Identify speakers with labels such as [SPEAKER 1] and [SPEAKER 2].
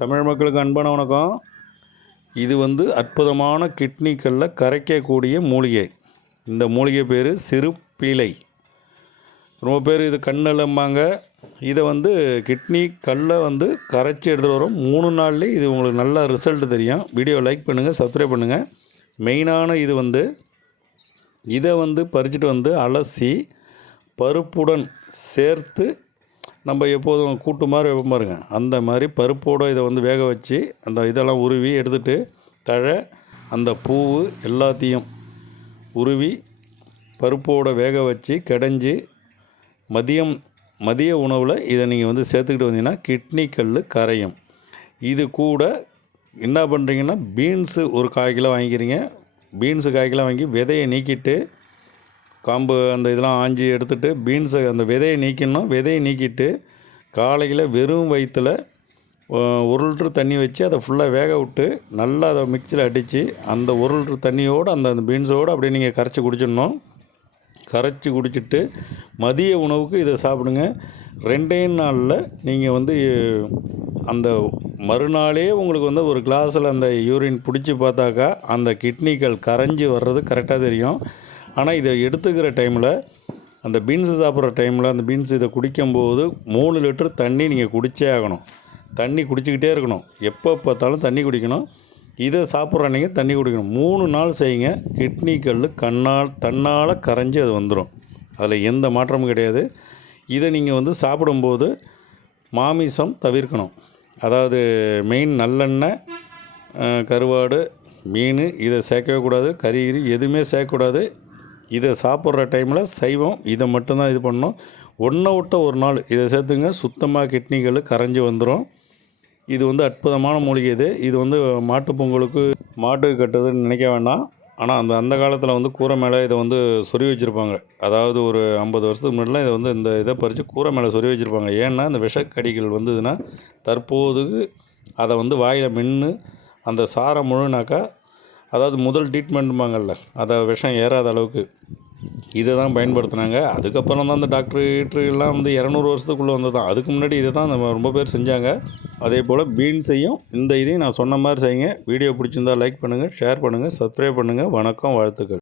[SPEAKER 1] தமிழ் மக்களுக்கு அன்பான வணக்கம். இது வந்து அற்புதமான கிட்னிக்கல்ல கரைக்கக்கூடிய மூலிகை. இந்த மூலிகை பேர் சிறுபீலை ரொம்ப பேர் இது கண்ணலம்பாங்க இதை வந்து கிட்னி கல்லை வந்து கரைச்சி எடுத்துகிட்டு வரோம். மூணு நாள்லேயே இது உங்களுக்கு நல்ல ரிசல்ட் தெரியும். வீடியோ லைக் பண்ணுங்கள் சப்ஸ்கிரைப் பண்ணுங்கள் மெயினான இது வந்து இதை வந்து பறிச்சுட்டு வந்து அலசி பருப்புடன் சேர்த்து நம்ம எப்போதும் கூட்டு மாதிரி வைப்போம் பாருங்க. அந்த மாதிரி பருப்போடு இதை வந்து வேக வச்சு அந்த இதெல்லாம் உருவி எடுத்துகிட்டு தழை அந்த பூவு எல்லாத்தையும் உருவி பருப்போடு வேக வச்சு கடைஞ்சி மதியம் மதிய உணவில் இதை நீங்கள் வந்து சேர்த்துக்கிட்டு வந்தீங்கன்னா கிட்னி கல் கரையும். இது கூட என்ன பண்ணுறீங்கன்னா பீன்ஸு ஒரு காய் கிலோ வாங்கிக்கிறீங்க. பீன்ஸு காய்கிலோ வாங்கி விதையை நீக்கிட்டு காம்பு அந்த இதெல்லாம் ஆஞ்சி எடுத்துட்டு பீன்ஸை அந்த விதையை நீக்கணும் விதையை நீக்கிட்டு காலையில் வெறும் வயிற்றில் ஒரு லிட்ரு தண்ணி வச்சு அதை ஃபுல்லாக வேக விட்டு நல்லா அதை மிக்சியில் அடித்து அந்த ஒரு லிட்ரு தண்ணியோடு அந்த அந்த பீன்ஸோடு அப்படியே நீங்கள் கரைச்சி குடிச்சிடணும். கரைச்சி குடிச்சிட்டு மதிய உணவுக்கு இதை சாப்பிடுங்க. ரெண்டே நாளில் நீங்கள் வந்து அந்த மறுநாளே உங்களுக்கு வந்து ஒரு கிளாஸில் அந்த யூரின் பிடிச்சி பார்த்தாக்கா அந்த கிட்னிகள் கரைஞ்சி வர்றது கரெக்டாக தெரியும். ஆனால் இதை எடுத்துக்கிற டைமில் அந்த பீன்ஸு சாப்பிட்ற டைமில் அந்த பீன்ஸ் இதை குடிக்கும்போது மூணு லிட்டர் தண்ணி நீங்கள் குடிச்சே ஆகணும். தண்ணி குடிச்சிக்கிட்டே இருக்கணும். எப்போ பார்த்தாலும் தண்ணி குடிக்கணும். இதை சாப்பிட்ற அன்றைக்கி தண்ணி குடிக்கணும். மூணு நாள் செய்யுங்க. கிட்னி கல் கண்ணால் தன்னால் கரைஞ்சி அது வந்துடும் அதில் எந்த மாற்றமும் கிடையாது. இதை நீங்கள் வந்து சாப்பிடும்போது மாமிசம் தவிர்க்கணும். அதாவது மெயின் நல்லெண்ணெய் கருவாடு மீன் இதை சேர்க்கவே கூடாது. கறி எதுவுமே சேர்க்கக்கூடாது. இதை சாப்பிட்ற டைமில் சைவம் இதை மட்டும்தான் இது பண்ணணும். ஒன்றை விட்ட ஒரு நாள் இதை சேர்த்துங்க சுத்தமாக கிட்னிகள் கரைஞ்சி வந்துடும் இது வந்து அற்புதமான மூலிகை இது. இது வந்து மாட்டு பொங்கலுக்கு மாட்டுக்கு கட்டுறதுன்னு நினைக்க வேண்டாம். ஆனால் அந்த அந்த காலத்தில் வந்து கூரை மேலே இதை வந்து சொறி வச்சுருப்பாங்க. அதாவது ஒரு ஐம்பது வருஷத்துக்கு முன்னாடிலாம் இதை வந்து இந்த இதை பறித்து கூரை மேலே சொறி வச்சுருப்பாங்க. ஏன்னா இந்த விஷக்கடிகள் வந்ததுன்னா தற்போது அதை வந்து வாயில் மென்று அந்த சாரை முழுனாக்கா அதாவது முதல் ட்ரீட்மெண்ட்பாங்கல்ல அதை விஷம் ஏறாத அளவுக்கு. இதை தான் பயன்படுத்தினாங்க. அதுக்கப்புறம் தான் அந்த டாக்டர் கீட்ரு வந்து இரநூறு வருஷத்துக்குள்ளே வந்தது தான் அதுக்கு முன்னாடி இதை தான் நம்ம ரொம்ப பேர் செஞ்சாங்க. அதே போல் பீன்ஸையும் இந்த இதையும் நான் சொன்ன மாதிரி செய்யுங்க. வீடியோ பிடிச்சிருந்தா லைக் பண்ணுங்கள் ஷேர் பண்ணுங்கள் சப்ஸ்கிரைப் பண்ணுங்கள் வணக்கம் வாழ்த்துக்கள்.